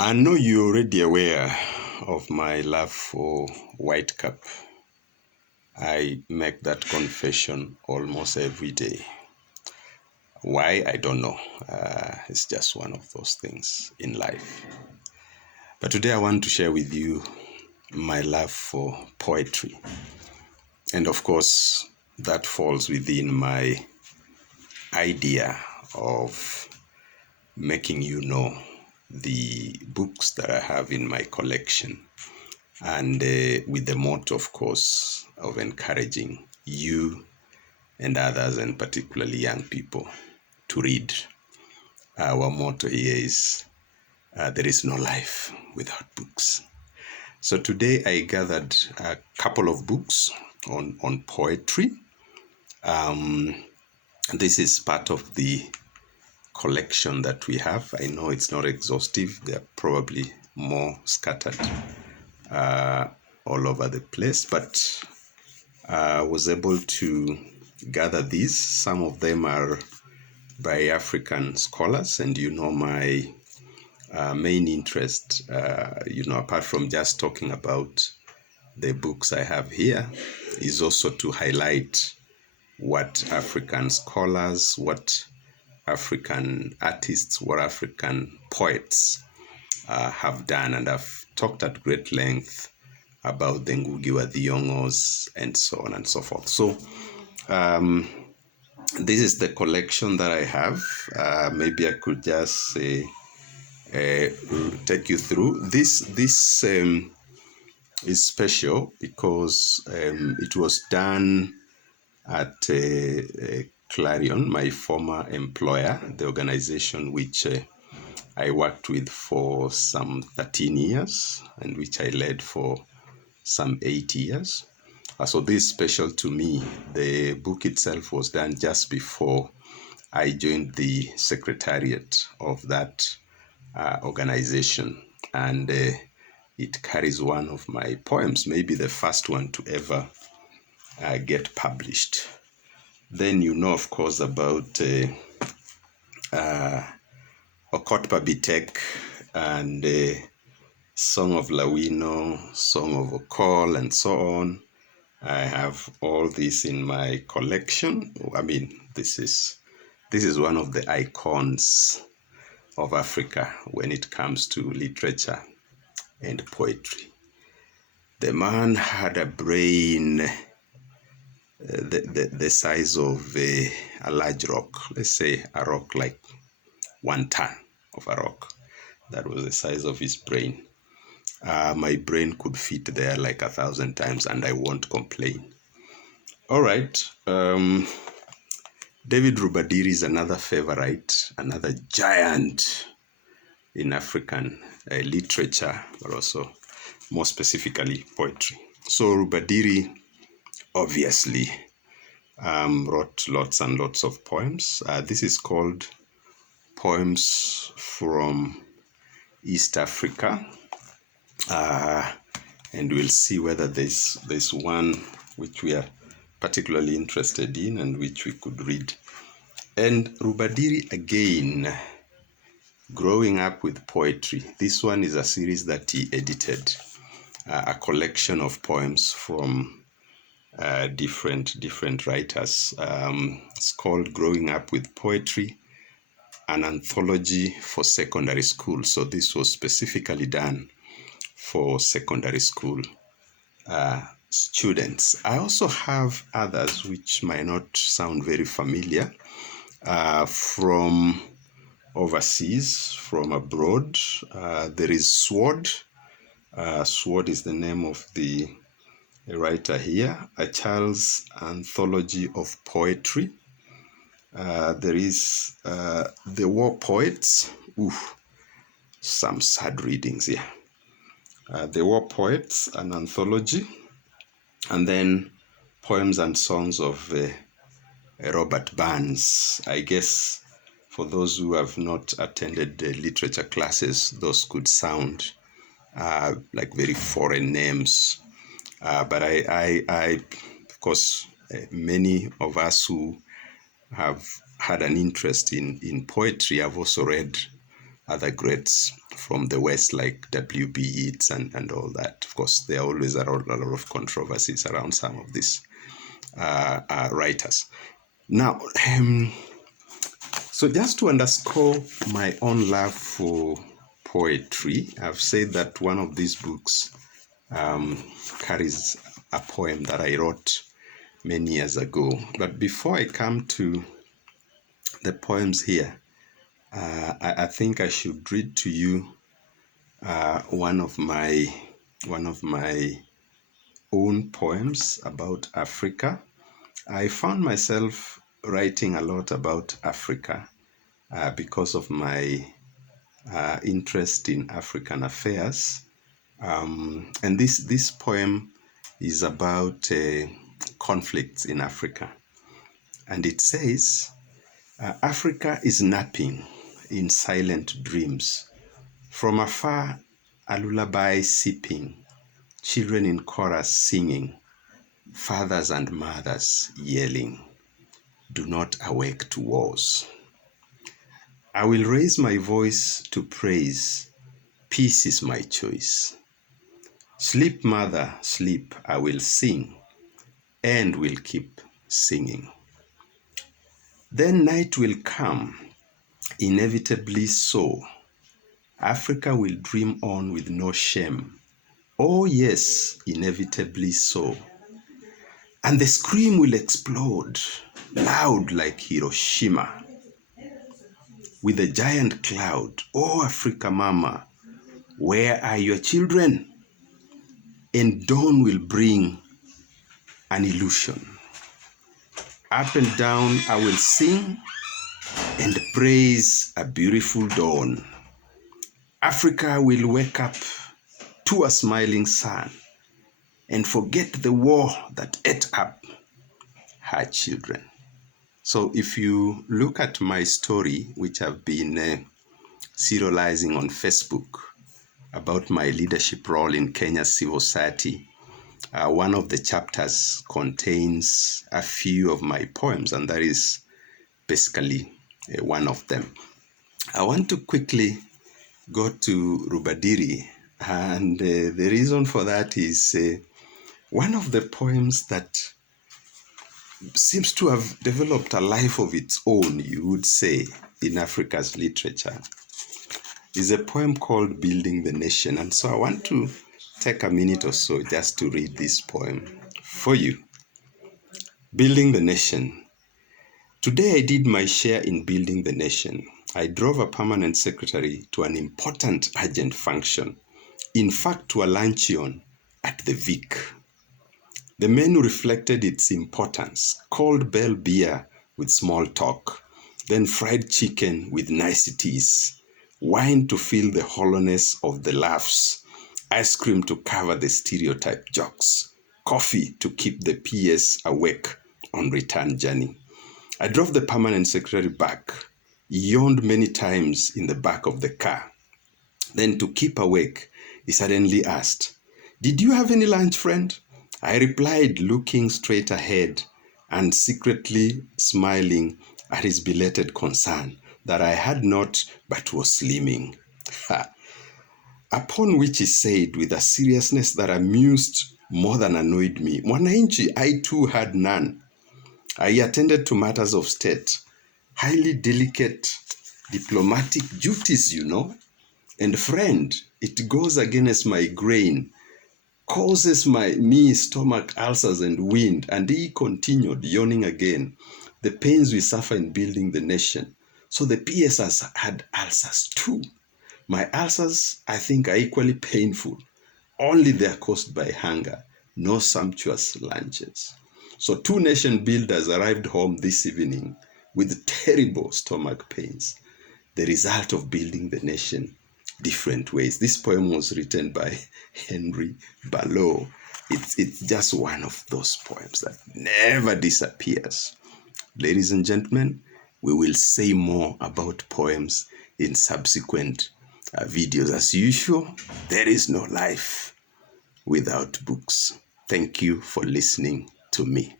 I know you're already aware of my love for Whitecup. I make that confession almost every day. Why? I don't know. It's just one of those things in life. But today I want to share with you my love for poetry. And of course, that falls within my idea of making you know the books that I have in my collection. And with the motto, of course, of encouraging you and others, and particularly young people, to read. Our motto here is, there is no life without books. So today I gathered a couple of books on poetry. This is part of the collection that we have. I know it's not exhaustive. There are probably more scattered all over the place, but I was able to gather these. Some of them are by African scholars, and my main interest, apart from just talking about the books I have here, is also to highlight what African scholars, what African artists, what African poets have done. And I've talked at great length about the Ngugi wa Thiong'os and so on and so forth. So this is the collection that I have. Maybe I could just take you through. This is special because it was done at Clarion, my former employer, the organization which I worked with for some 13 years and which I led for some 8 years. So this is special to me. The book itself was done just before I joined the secretariat of that organization, and it carries one of my poems, maybe the first one to ever get published. Then of course, about Okot Pabitek and Song of Lawino, Song of Okol, and so on. I have all this in my collection. I mean, this is one of the icons of Africa when it comes to literature and poetry. The man had a brain the size of a large rock. Let's say a rock like 1 ton of a rock. That was the size of his brain. My brain could fit there like 1,000 times, and I won't complain. All right. David Rubadiri is another favorite, another giant in African literature, but also more specifically poetry. So Rubadiri obviously wrote lots and lots of poems. This is called Poems from East Africa. And we'll see whether there's one which we are particularly interested in and which we could read. And Rubadiri again, Growing Up with Poetry. This one is a series that he edited, a collection of poems from different writers. It's called Growing Up with Poetry, an anthology for secondary school. So this was specifically done for secondary school students. I also have others which might not sound very familiar from overseas, from abroad. There is Sword. Sword is the name of the writer here. A Child's Anthology of Poetry. There is The War Poets. Some sad readings here. The War Poets, an anthology. And then Poems and Songs of Robert Burns. I guess for those who have not attended the literature classes, those could sound like very foreign names. But I of course, many of us who have had an interest in poetry have also read other greats from the West like W.B. Yeats and all that. Of course, there are always a lot of controversies around some of these writers. Now, so just to underscore my own love for poetry, I've said that one of these books carries a poem that I wrote many years ago. But before I come to the poems here, I think I should read to you one of my own poems about Africa. I found myself writing a lot about Africa because of my interest in African affairs. And this poem is about conflicts in Africa. And it says, Africa is napping in silent dreams. From afar, a lullaby sipping, children in chorus singing, fathers and mothers yelling, do not awake to wars. I will raise my voice to praise, peace is my choice. Sleep, mother, sleep, I will sing, and will keep singing. Then night will come, inevitably so. Africa will dream on with no shame. Oh yes, inevitably so. And the scream will explode, loud like Hiroshima. With a giant cloud, oh Africa mama, where are your children? And dawn will bring an illusion. Up and down I will sing and praise a beautiful dawn. Africa will wake up to a smiling sun and forget the war that ate up her children. So if you look at my story, which I've been serializing on Facebook about my leadership role in Kenya's civil society, one of the chapters contains a few of my poems, and that is basically one of them. I want to quickly go to Rubadiri, and the reason for that is one of the poems that seems to have developed a life of its own, you would say, in Africa's literature, is a poem called Building the Nation. And so I want to take a minute or so just to read this poem for you. Building the Nation. Today I did my share in building the nation. I drove a permanent secretary to an important urgent function. In fact, to a luncheon at the Vic. The menu reflected its importance. Cold bell beer with small talk, then fried chicken with niceties, wine to fill the hollowness of the laughs, ice cream to cover the stereotype jokes, coffee to keep the PS awake on return journey. I drove the permanent secretary back, yawned many times in the back of the car. Then to keep awake, he suddenly asked, "Did you have any lunch, friend?" I replied, looking straight ahead and secretly smiling at his belated concern that I had not but was slimming. Upon which he said with a seriousness that amused more than annoyed me, "Mwananchi, I too had none. I attended to matters of state, highly delicate diplomatic duties, you know. And friend, it goes against my grain, causes me stomach ulcers and wind." And he continued, yawning again, "The pains we suffer in building the nation. So the PSs had ulcers too. My ulcers, I think, are equally painful. Only they are caused by hunger, no sumptuous lunches." So 2 nation builders arrived home this evening with terrible stomach pains. The result of building the nation different ways. This poem was written by Henry Barlow. It's just one of those poems that never disappears. Ladies and gentlemen, we will say more about poems in subsequent videos. As usual, there is no life without books. Thank you for listening to me.